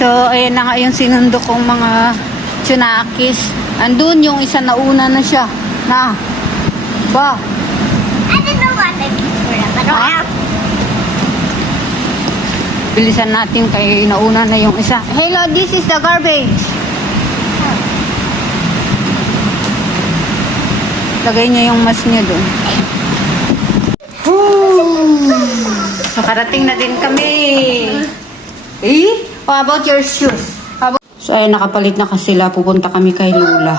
So, ayan na nga yung sinundo kong mga tsunakis. Andun yung isa na una na siya. Na. Ba? I don't know what it is for them, but Ah? Bilisan natin kay nauna na yung isa. Hello, this is the garbage. Lagay niya yung mask niya doon. So, karating na din kami. Eh? How about your shoes? So, ay nakapalit na kasi sila. Pupunta kami kay Lola.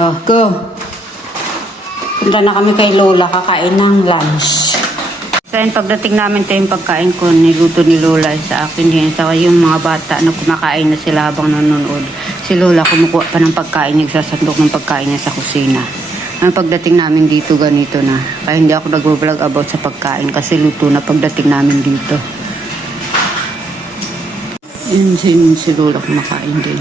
Oh, go. Punta na kami kay Lola. Kakain ng lunch. So, ayun, pagdating namin ito yung pagkain ko, niluto ni Lola sa akin din. So, yung mga bata na kumakain na sila habang nanonood. Si Lola kumukuha pa ng pagkain niya, sasandok ng pagkain niya sa kusina. Ang pagdating namin dito, ganito na. Kaya hindi ako nag-vlog about sa pagkain kasi luto na pagdating namin dito. Yun si Lola kumakain din.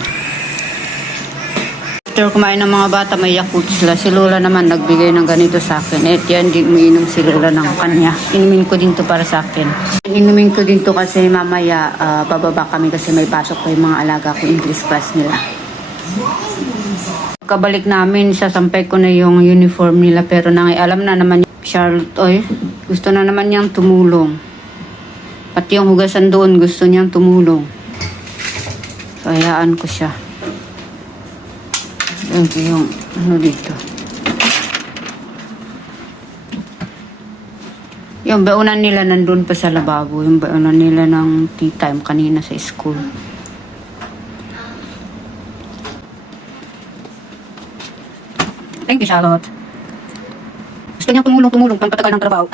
After kumain ng mga bata, may Yakult sila. Si Lola naman nagbigay ng ganito sa akin. At yan, di umiinom si Lola ng kanya. Inumin ko din to para sa akin. Inumin ko din to kasi mamaya bababa kami kasi may pasok pa yung mga alaga ko English class nila. Kabalik namin, sasampay ko na yung uniform nila pero alam na naman Charlotte, oy, gusto na naman niyang tumulong. Pati yung hugasan doon, gusto niyang tumulong. So, hayaan ko siya. Yung ano dito. Yung baunan nila nandun pa sa lababo. Yung baunan nila ng tea time kanina sa school. Thank you, Charlotte. Gusto niya tumulong pang patagal ng trabaho.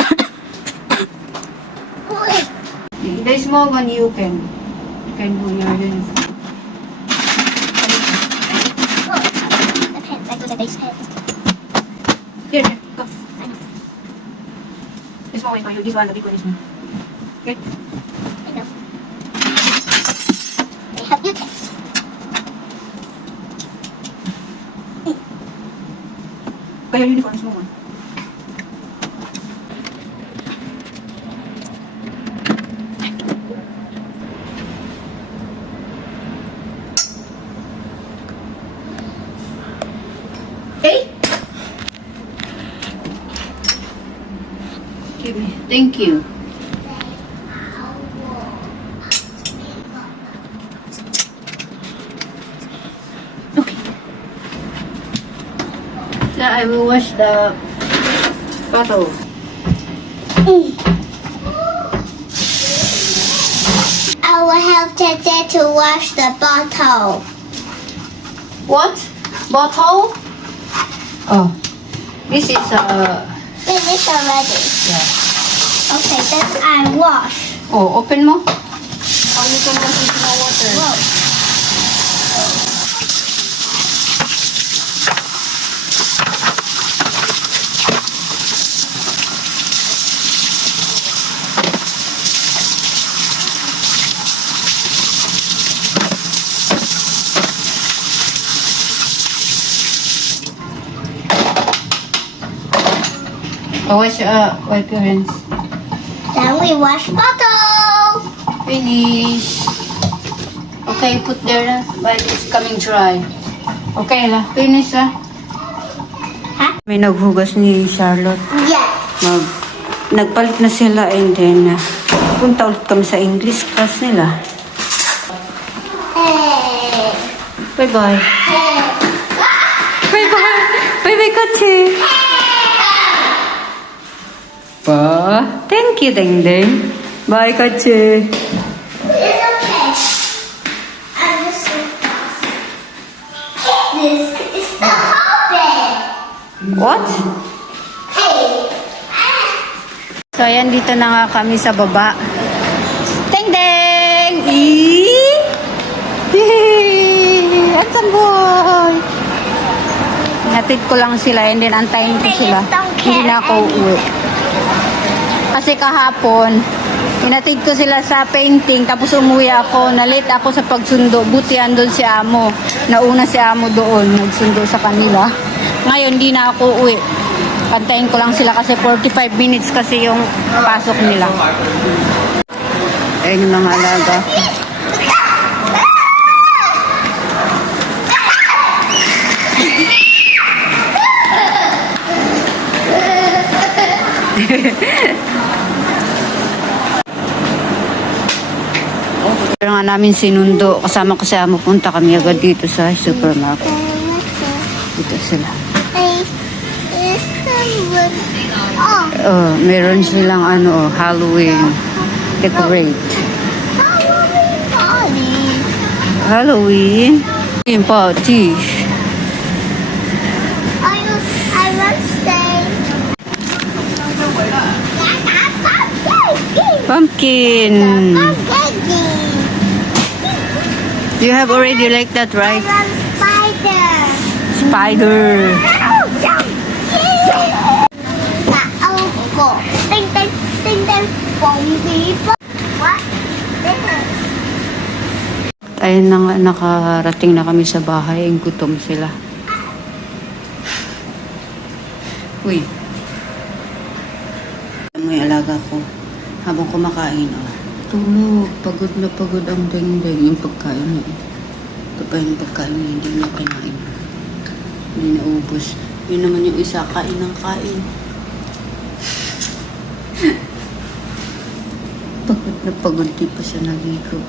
The small one you can do your uniform. the pants, I do the base pants. Here, go. This one for you. This one, the big one is me. Okay. I know. They have utensils. Kaya uniform, small one. Hey! Give me. Thank you. Okay. So I will wash the bottle. I will help Tete to wash the bottle. What? Bottle? Oh. This is Finish already. yeah. Okay, then I wash. Oh, open mo. Oh, you can wash it in the water. Whoa. Oh, wipe your hands. Then we wash bottle. Finish. Okay, put there na while it's coming dry. Okay la, finish la. Ha? May naghugas ni Charlotte. Yes. Nagpalit na sila and then punta ulit kami sa English class nila. Hey. Bye-bye. Hey. Bye-bye. Bye-bye, Kachi. Pa. Thank you, Ding Ding. Bye, Kachi. It's okay. I'm just so fast. This is the hobbit. What? Hey. So, ayan, dito na nga kami sa baba. Ding Ding! Yee! Ansan boy? Natid ko lang sila and then antayin ko sila. Hindi na ako uuwi. Kasi kahapon, inatid ko sila sa painting, tapos umuwi ako, na-late ako sa pagsundo. Buti andun si Amo. Nauna si Amo doon, nagsundo sa kanila. Ngayon, di na ako uwi. Pantayin ko lang sila kasi 45 minutes kasi yung pasok nila. Ayun yung mga alaga. nga namin sinundo. Kasama ko siya, punta kami agad dito sa supermarket. Dito sila. Oh, Meron silang Halloween decorate. Halloween party. Halloween party. I must stay. Pumpkin. You have already like that, right? Spider. Spider. Ting ting ting ting. What? Ayun na nga, nakarating na kami sa bahay. Gutom sila. Uy. May alaga ko. Habang kumakain, tulog. Pagod na pagod ang deng-deng. Yung pagkain niya. Ito pa yung pagkain niya. Hindi niya kinain. Hindi naubos. Yun naman yung isa. Kain ng kain. Pagod na pagod. Di pa siya naligo.